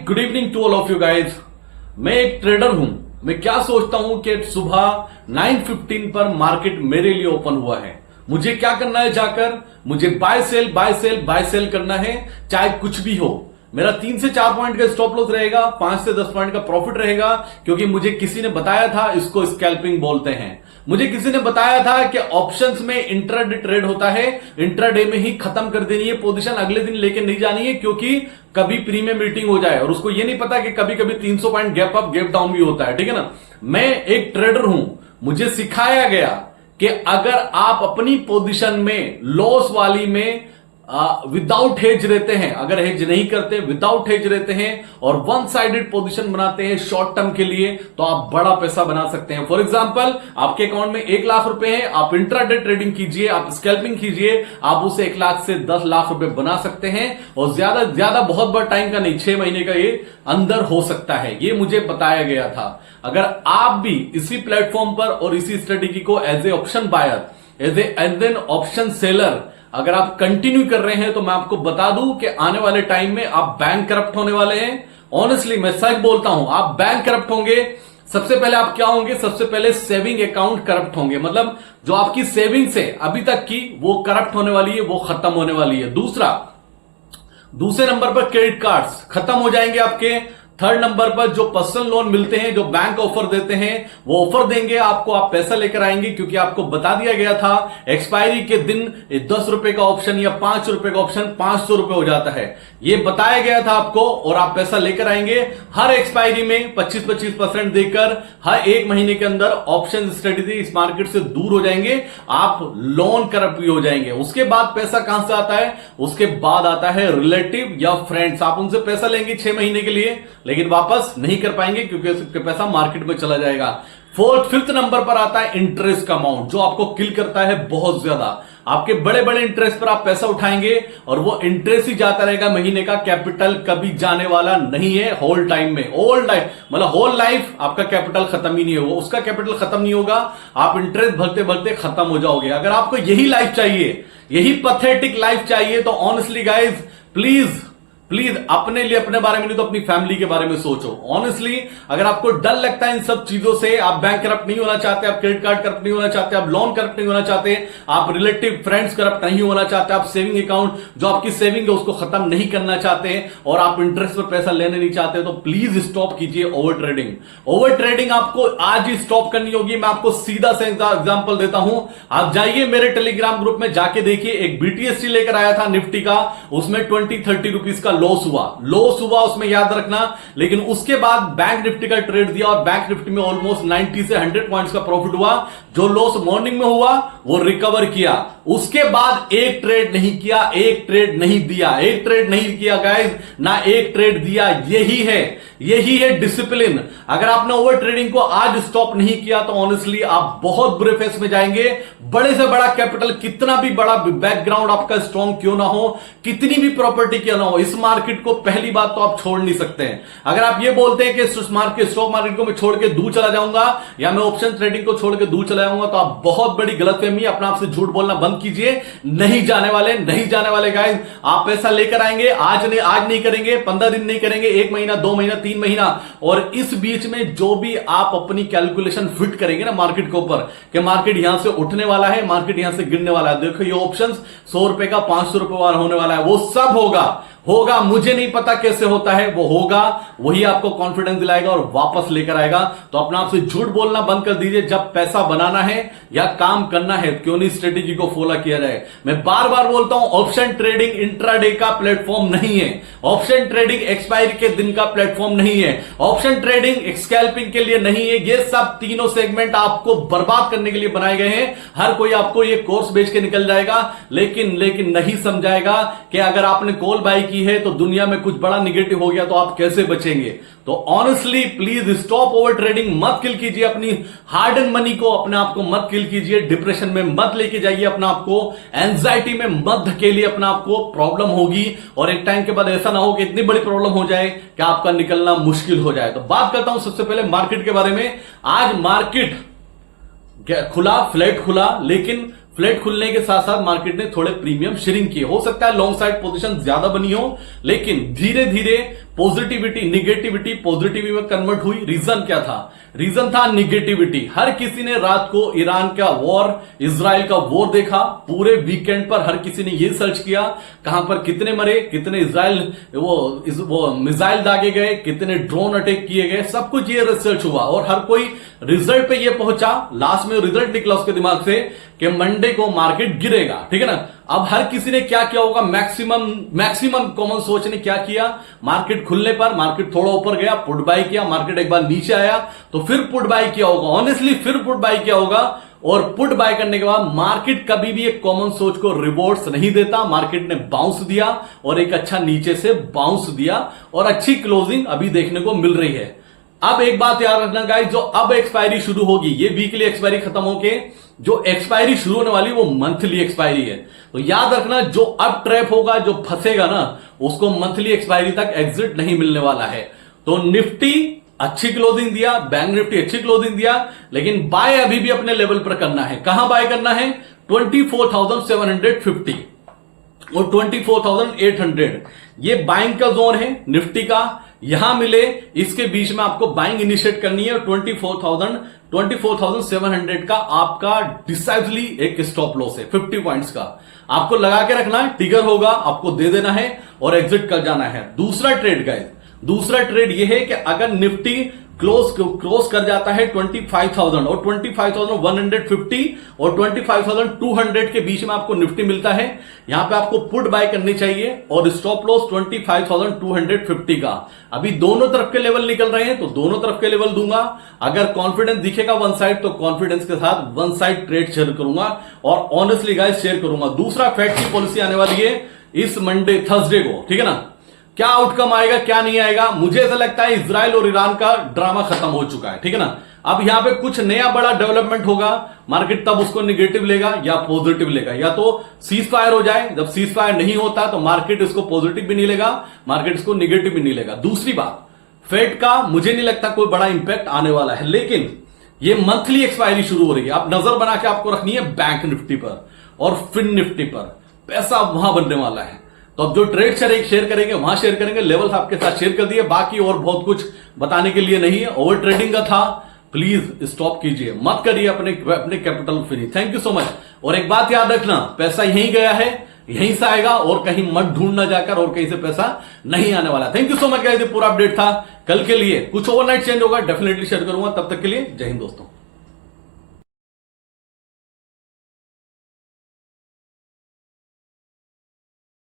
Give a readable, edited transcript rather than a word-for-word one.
Good evening to all of you guys. मैं एक trader हूं। मैं क्या सोचता हूं कि सुबह 9:15 पर मार्केट मेरे लिए ओपन हुआ है। मुझे क्या करना है, जाकर मुझे buy sell buy sell buy sell करना है, चाहे कुछ भी हो। मेरा 3 से 4 पॉइंट का स्टॉप लॉस रहेगा, 5 से 10 पॉइंट का प्रॉफिट रहेगा, क्योंकि मुझे किसी ने बताया था इसको स्कैल्पिंग बोलते हैं। मुझे किसी ने बताया था कि ऑप्शंस में इंट्राडे ट्रेड होता है, इंट्राडे में ही खत्म कर देनी है पोजीशन, अगले दिन लेके नहीं जानी है, क्योंकि कभी प्रीमियम मीटिंग हो जाए। और उसको ये नहीं पता कि कभी कभी 300 point gap up gap down भी होता है, ठीक है ना। मैं एक ट्रेडर हूं, मुझे सिखाया गया कि अगर आप अपनी पोजीशन में लॉस वाली में विदाउट हेज रहते हैं, अगर हेज नहीं करते विदाउट हेज रहते हैं और वन साइडेड पोजीशन बनाते हैं शॉर्ट टर्म के लिए, तो आप बड़ा पैसा बना सकते हैं। फॉर एग्जांपल, आपके अकाउंट में 1 लाख रुपए है, आप इंट्राडे ट्रेडिंग कीजिए, आप स्कैल्पिंग कीजिए, आप उसे 1 लाख से 10 लाख रुपए बना सकते हैं। और ज्यादा बहुत बड़ा टाइम का नहीं, 6 महीने का ये अंदर हो सकता है। ये मुझे बताया गया था। अगर आप भी इसी प्लेटफॉर्म पर और इसी स्ट्रेटेजी को as a option buyer, as an option seller अगर आप कंटिन्यू कर रहे हैं, तो मैं आपको बता दूं कि आने वाले टाइम में आप बैंक करप्ट होने वाले हैं। ऑनेस्टली मैं सच बोलता हूं, आप बैंक करप्ट होंगे। सबसे पहले आप क्या होंगे, सबसे पहले सेविंग अकाउंट करप्ट होंगे, मतलब जो आपकी सेविंग्स है अभी तक की, वो करप्ट होने वाली है, वो खत्म होने वाली है। दूसरे नंबर पर क्रेडिट कार्ड्स खत्म हो जाएंगे आपके। थर्ड नंबर पर जो पर्सनल लोन मिलते हैं, जो बैंक ऑफर देते हैं, वो ऑफर देंगे आपको, आप पैसा लेकर आएंगे, क्योंकि आपको बता दिया गया था एक्सपायरी के दिन 10 रुपए का ऑप्शन या 5 रुपए का ऑप्शन 500 रुपए हो जाता है। ये बताया गया था आपको, और आप पैसा लेकर आएंगे। हर एक्सपायरी में 25% देकर हर 1 महीने के अंदर ऑप्शन स्ट्रेटेजी इस मार्केट से दूर हो जाएंगे, आप लोन करप्ट भी हो जाएंगे। उसके बाद पैसा कहां से आता है, उसके बाद आता है रिलेटिव या फ्रेंड्स। आप उनसे पैसा लेंगे 6 महीने के लिए, लेकिन वापस नहीं कर पाएंगे, क्योंकि उसके पैसा मार्केट में चला जाएगा। फिफ्थ नंबर पर आता है इंटरेस्ट का अमाउंट, जो आपको किल करता है बहुत ज्यादा। आपके बड़े बड़े इंटरेस्ट पर आप पैसा उठाएंगे और वो इंटरेस्ट ही जाता रहेगा महीने का, कैपिटल कभी जाने वाला नहीं है होल टाइम में। होल टाइम मतलब होल लाइफ आपका कैपिटल खत्म ही नहीं होगा, उसका कैपिटल खत्म नहीं होगा, आप इंटरेस्ट भरते भरते खत्म हो जाओगे। अगर आपको यही लाइफ चाहिए, यही पैथेटिक लाइफ चाहिए, तो ऑनेस्टली गाइज प्लीज अपने लिए, अपने बारे में नहीं तो अपनी फैमिली के बारे में सोचो। ऑनेस्टली अगर आपको डर लगता है इन सब चीजों से, आप बैंक करप्ट नहीं होना चाहते, आप क्रेडिट कार्ड करप्ट नहीं होना चाहते, आप लोन करप्ट नहीं होना चाहते, आप रिलेटिव फ्रेंड्स करप्ट नहीं होना चाहते, आप सेविंग अकाउंट जो आपकी सेविंग है उसको खत्म नहीं करना चाहते, और आप इंटरेस्ट पर पैसा लेने नहीं चाहते, तो प्लीज स्टॉप कीजिए ओवर ट्रेडिंग। ओवर ट्रेडिंग आपको आज ही स्टॉप करनी होगी। मैं आपको सीधा सा एग्जाम्पल देता हूं, आप जाइए मेरे टेलीग्राम ग्रुप में, जाके देखिए, एक BTST लेकर आया था निफ्टी का, उसमें 20-30 रुपीज का लॉस हुआ उसमें, याद रखना। लेकिन उसके बाद बैंक निफ्टी का ट्रेड दिया और बैंक निफ्टी में ऑलमोस्ट 90 से 100 पॉइंट्स का प्रॉफिट हुआ। जो लॉस मॉर्निंग में हुआ वो रिकवर किया। उसके बाद एक ट्रेड नहीं किया, एक ट्रेड नहीं दिया, एक ट्रेड नहीं किया गाइस, ना एक ट्रेड दिया। यही है डिसिप्लिन। अगर आपने ओवर ट्रेडिंग को आज स्टॉप नहीं किया, तो ऑनेस्टली आप बहुत बुरे फेस में जाएंगे। बड़े से बड़ा कैपिटल, कितना भी बड़ा बैकग्राउंड आपका स्ट्रॉन्ग क्यों ना हो, कितनी भी प्रॉपर्टी क्यों ना हो, इस मार्केट को पहली बात तो आप छोड़ नहीं सकते हैं। अगर आप ये बोलते हैं कि स्टॉक मार्केट को मैं छोड़ के दूर चला जाऊंगा, या मैं ऑप्शन ट्रेडिंग को छोड़ के दूर चला जाऊंगा, तो आप बहुत बड़ी गलतफहमी, अपने आप से झूठ बोलना बंद कीजिए। नहीं जाने वाले गाइस। आप पैसा लेकर आएंगे, आज नहीं करेंगे, 15 दिन नहीं करेंगे, 1 महीना, 2 महीना, 3 महीना, और इस बीच में जो भी आप अपनी कैलकुलेशन फिट करेंगे ना मार्केट के ऊपर, कि मार्केट यहां से उठने वाला है, मार्केट यहां से गिरने वाला है, देखो ये ऑप्शंस 100 रुपए का 500 रुपए वाला होने वाला है, वो सब होगा। मुझे नहीं पता कैसे होता है, वो होगा, वही आपको कॉन्फिडेंस दिलाएगा और वापस लेकर आएगा। तो अपने आप से झूठ बोलना बंद कर दीजिए। जब पैसा बनाना है या काम करना है, क्यों नहीं स्ट्रेटेजी को फॉलो किया जाए। मैं बार बार बोलता हूं, ऑप्शन ट्रेडिंग इंट्राडे का प्लेटफॉर्म नहीं है, ऑप्शन ट्रेडिंग एक्सपायरी के दिन का प्लेटफॉर्म नहीं है, ऑप्शन ट्रेडिंग स्कैल्पिंग के लिए नहीं है। ये सब तीनों सेगमेंट आपको बर्बाद करने के लिए बनाए गए हैं। हर कोई आपको ये कोर्स बेच के निकल जाएगा, लेकिन नहीं समझाएगा कि अगर आपने कॉल बाई की है तो दुनिया में कुछ बड़ा निगेटिव हो गया तो आप कैसे बचेंगे। तो honestly please stop over trading, मत किल कीजिए अपनी हार्ड एंड मनी को, अपने आप को मत किल कीजिए, डिप्रेशन में मत लेके जाइए अपने आप को, एंजाइटी में मत धकेलिए अपने आप को, प्रॉब्लम होगी। और एक टाइम के बाद ऐसा ना हो कि इतनी बड़ी प्रॉब्लम हो जाए कि आपका निकलना मुश्किल हो जाए। तो बात करता हूं सबसे पहले मार्केट के बारे में। आज मार्केट खुला, फ्लैट खुला, लेकिन फ्लैट खुलने के साथ साथ मार्केट ने थोड़े प्रीमियम शेयरिंग किए। हो सकता है लॉन्ग साइड पोजीशन ज्यादा बनी हो, लेकिन धीरे धीरे पॉजिटिविटी निगेटिविटी पॉजिटिविटी में कन्वर्ट हुई। रीजन क्या था? रीजन था निगेटिविटी। हर किसी ने रात को ईरान का वॉर, इजराइल का वॉर देखा। पूरे वीकेंड पर हर किसी ने यह सर्च किया कहां पर कितने मरे, कितने इजराइल वो मिसाइल दागे गए, कितने ड्रोन अटैक किए गए, सब कुछ ये रिसर्च हुआ और हर कोई रिजल्ट पे ये पहुंचा। लास्ट में रिजल्ट निकला उसके दिमाग से कि मंडे को मार्केट गिरेगा, ठीक है ना। अब हर किसी ने क्या किया होगा? मैक्सिमम कॉमन सोच ने क्या किया? मार्केट खुलने पर मार्केट थोड़ा ऊपर गया, पुट बाय किया, मार्केट एक बार नीचे आया तो फिर पुट बाय किया होगा। ऑनेस्टली फिर पुट बाय किया होगा और पुट बाय करने के बाद मार्केट कभी भी एक कॉमन सोच को रिवॉर्ड्स नहीं देता। मार्केट ने बाउंस दिया और एक अच्छा नीचे से बाउंस दिया और अच्छी क्लोजिंग अभी देखने को मिल रही है। अब एक बात याद रखना गाइस, जो अब एक्सपायरी शुरू होगी, ये वीकली एक्सपायरी खत्म होके जो एक्सपायरी शुरू होने वाली वो मंथली एक्सपायरी है। तो याद रखना जो अब ट्रैप होगा, जो फंसेगा ना, उसको मंथली एक्सपायरी तक एग्जिट नहीं मिलने वाला है। तो निफ्टी अच्छी क्लोजिंग दिया, बैंक निफ्टी अच्छी क्लोजिंग दिया, लेकिन बाय अभी भी अपने लेवल पर करना है। कहां बाय करना है? 24,750 और 24,800 ये बाइंग का जोन है निफ्टी का। यहां मिले इसके बीच में आपको बाइंग इनिशिएट करनी है और 24,700 का आपका डिसाइडली एक स्टॉप लॉस है 50 पॉइंट्स का। आपको लगा के रखना है, ट्रिगर होगा आपको दे देना है और एग्जिट कर जाना है। दूसरा ट्रेड गाइस, दूसरा ट्रेड यह है कि अगर निफ्टी क्लोज कर जाता है 25,000 और 25,150 और 25,200 के बीच में आपको निफ्टी मिलता है, यहां पे आपको पुट बाय करनी चाहिए और स्टॉप लॉस 25,250 का। अभी दोनों तरफ के लेवल निकल रहे हैं तो दोनों तरफ के लेवल दूंगा। अगर कॉन्फिडेंस दिखेगा वन साइड तो कॉन्फिडेंस के साथ वन साइड ट्रेड शेयर करूंगा और ऑनेस्टली गाइस शेयर करूंगा। दूसरा फेड की पॉलिसी आने वाली है इस मंडे थर्सडे को, ठीक है ना। क्या आउटकम आएगा क्या नहीं आएगा, मुझे ऐसा लगता है इजराइल और ईरान का ड्रामा खत्म हो चुका है, ठीक है ना। अब यहां पे कुछ नया बड़ा डेवलपमेंट होगा, मार्केट तब उसको निगेटिव लेगा या पॉजिटिव लेगा। या तो सीज फायर हो जाए, जब सीज फायर नहीं होता तो मार्केट इसको पॉजिटिव भी नहीं लेगा, मार्केट इसको निगेटिव भी नहीं लेगा। दूसरी बात, फेड का मुझे नहीं लगता कोई बड़ा इंपैक्ट आने वाला है, लेकिन ये मंथली एक्सपायरी शुरू हो रही है। आप नजर बना के आपको रखनी है बैंक निफ्टी पर और फिन निफ्टी पर, पैसा वहां बनने वाला है। तो अब जो ट्रेड शेयर करेंगे वहां शेयर करेंगे, लेवल्स आपके साथ शेयर कर दिए, बाकी और बहुत कुछ बताने के लिए नहीं है। ओवर ट्रेडिंग का था, प्लीज स्टॉप कीजिए, मत करिए अपने capital finish. Thank you so much. और एक बात याद रखना, पैसा यहीं गया है यहीं से आएगा और कहीं मत ढूंढना जाकर और कहीं से पैसा नहीं आने वाला। Thank you so much guys, ये पूरा अपडेट था। कल के लिए कुछ ओवरनाइट चेंज होगा डेफिनेटली शेयर करूंगा। तब तक के लिए जय हिंद दोस्तों।